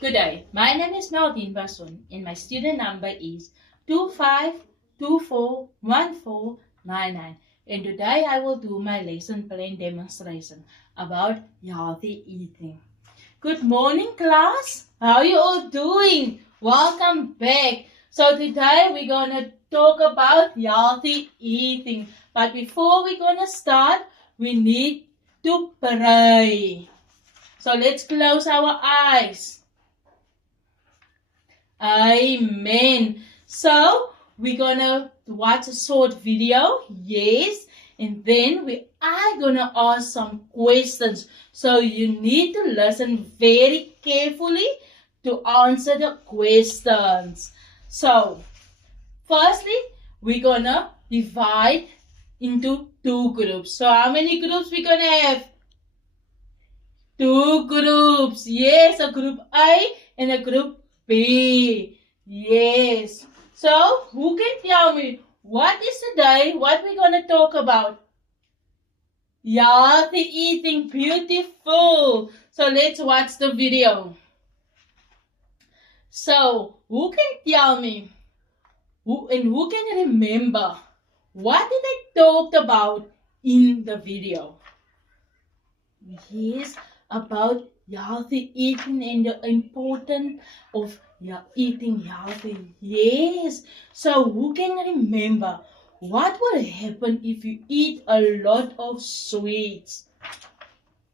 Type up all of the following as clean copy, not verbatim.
Good day. My name is Meldine Basun and my student number is 25241499. And today I will do my lesson plan demonstration about healthy eating. Good morning, class. How are you all doing? Welcome back. So today we're going to talk about healthy eating. But before we're going to start, we need to pray. So let's close our eyes. Amen. So we're gonna watch a short video, yes, and then we are gonna ask some questions. So you need to listen very carefully to answer the questions. So firstly, we're gonna divide into two groups. So how many groups we gonna have? Two groups. Yes, a group A and a group B. Yes. So, who can tell me what is today, what we're going to talk about? Healthy eating, beautiful. So, let's watch the video. So, who can tell me, who can remember, what did I talk about in the video? Yes, about healthy eating and the importance of eating healthy. Yes. So who can remember what will happen if you eat a lot of sweets?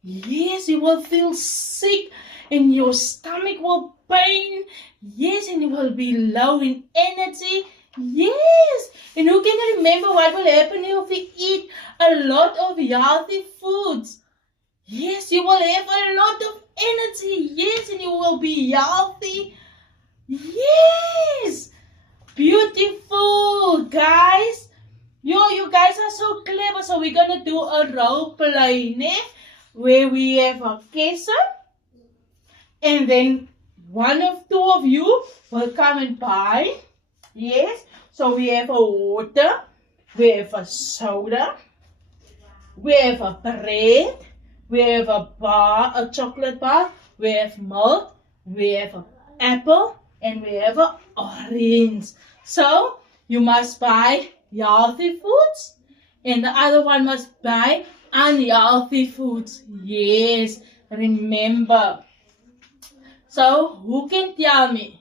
Yes, you will feel sick and your stomach will pain. Yes, and you will be low in energy. Yes. And who can remember what will happen if you eat a lot of healthy foods? Yes, you will have a lot of energy. Yes, and you will be healthy. Yes. Beautiful, guys. You guys are so clever. So we're going to do a role play, where we have a queso. And then two of you will come and buy. Yes. So we have a water. We have a soda. We have a bread. We have a chocolate bar, we have milk, we have an apple, and we have an orange. So, you must buy healthy foods, and the other one must buy unhealthy foods. Yes, remember. So, who can tell me?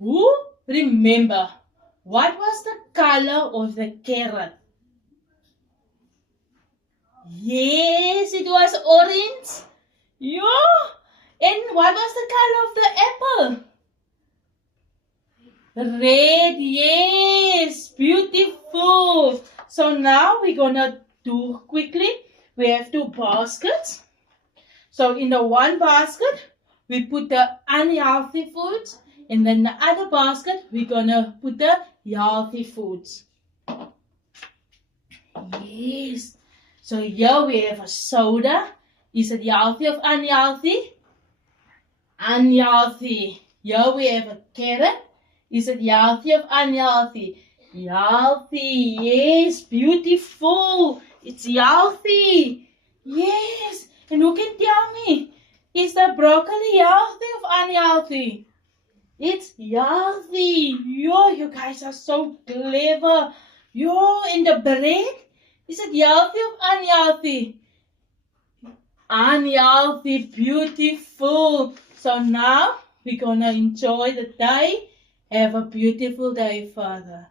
Who remember? What was the color of the carrot? Yes, it was orange. Yeah. And what was the color of the apple? Red. Yes. Beautiful. So now we're going to do quickly. We have two baskets. So in the one basket, we put the unhealthy foods. And then the other basket, we're going to put the healthy foods. Yes. So here we have a soda. Is it healthy or unhealthy? Unhealthy. Here we have a carrot. Is it healthy or unhealthy? Healthy. Yes, beautiful. It's healthy. Yes. And who can tell me? Is the broccoli healthy or unhealthy? It's healthy. Yo, you guys are so clever. Yo, and the bread? Is it healthy or unhealthy? Unhealthy, beautiful. So now we're going to enjoy the day. Have a beautiful day, Father.